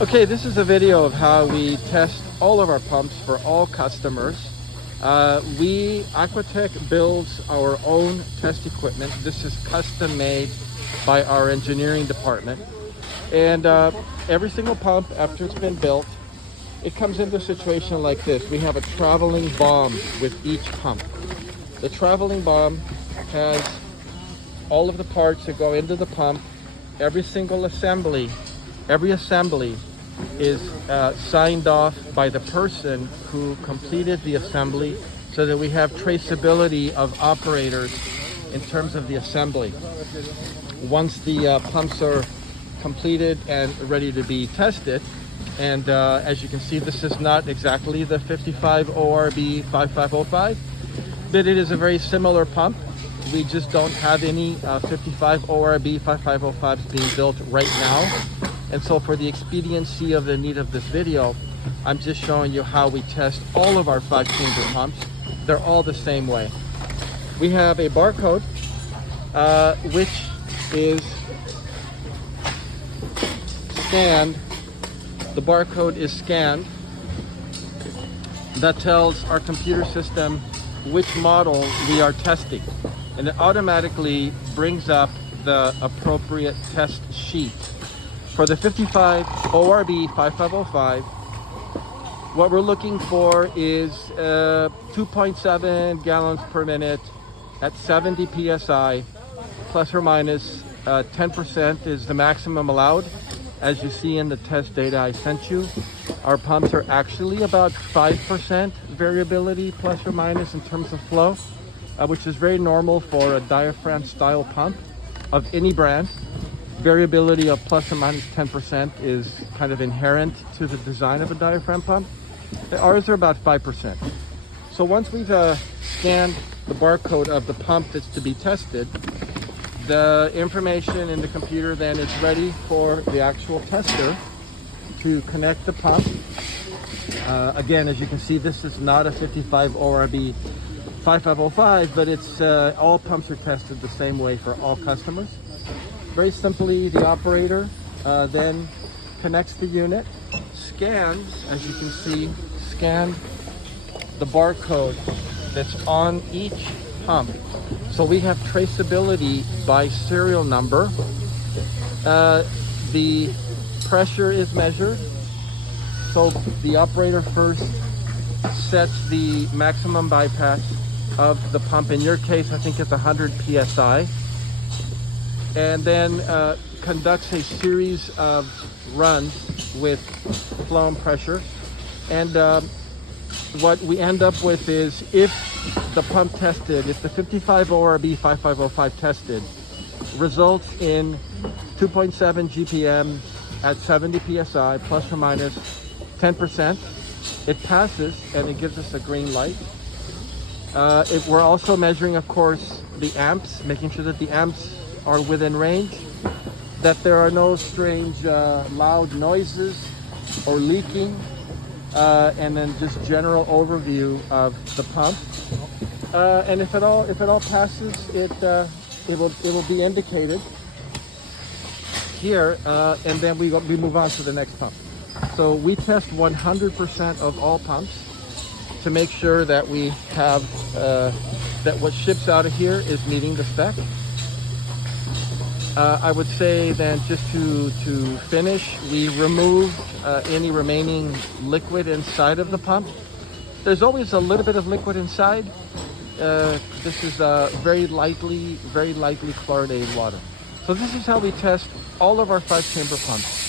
Okay, this is a video of how we test all of our pumps for all customers. Aquatech builds our own test equipment. This is custom made by our engineering department. And every single pump, after it's been built, it comes into a situation like this. We have a traveling bomb with each pump. The traveling bomb has all of the parts that go into the pump. Every assembly is signed off by the person who completed the assembly, so that we have traceability of operators in terms of the assembly. Once the pumps are completed and ready to be tested, and as you can see, this is not exactly the 55 ORB 5505, but it is a very similar pump. We just don't have any 55 ORB 5505s being built right now. And so for the expediency of the need of this video, I'm just showing you how we test all of our 5-chamber pumps. They're all the same way. We have a barcode, which is scanned. The barcode is scanned. That tells our computer system which model we are testing. And it automatically brings up the appropriate test sheet. For the 55 ORB 5505, what we're looking for is 2.7 gallons per minute at 70 PSI, plus or minus 10% is the maximum allowed. As you see in the test data I sent you, our pumps are actually about 5% variability, plus or minus, in terms of flow, which is very normal for a diaphragm style pump of any brand. Variability of plus or minus 10% is kind of inherent to the design of a diaphragm pump. Ours are about 5%. So once we've scanned the barcode of the pump that's to be tested, the information in the computer then is ready for the actual tester to connect the pump. Again, as you can see, this is not a 55 ORB 5505, but it's all pumps are tested the same way for all customers. Very simply, the operator then connects the unit, scans, as you can see, the barcode that's on each pump. So we have traceability by serial number. The pressure is measured. So the operator first sets the maximum bypass of the pump. In your case, I think it's 100 PSI. And then conducts a series of runs with flow and pressure. And what we end up with is, if the pump tested, if the 55 ORB 5505 tested results in 2.7 GPM at 70 PSI, plus or minus 10%, it passes and it gives us a green light. We're also measuring, of course, the amps, making sure that the amps are within range, that there are no strange loud noises or leaking, and then just general overview of the pump. And if it all passes, it will be indicated here, and then we move on to the next pump. So we test 100% of all pumps to make sure that we have that what ships out of here is meeting the spec. I would say then, just to finish, we remove any remaining liquid inside of the pump. There's always a little bit of liquid inside. This is very lightly chlorinated water. So this is how we test all of our 5-chamber pumps.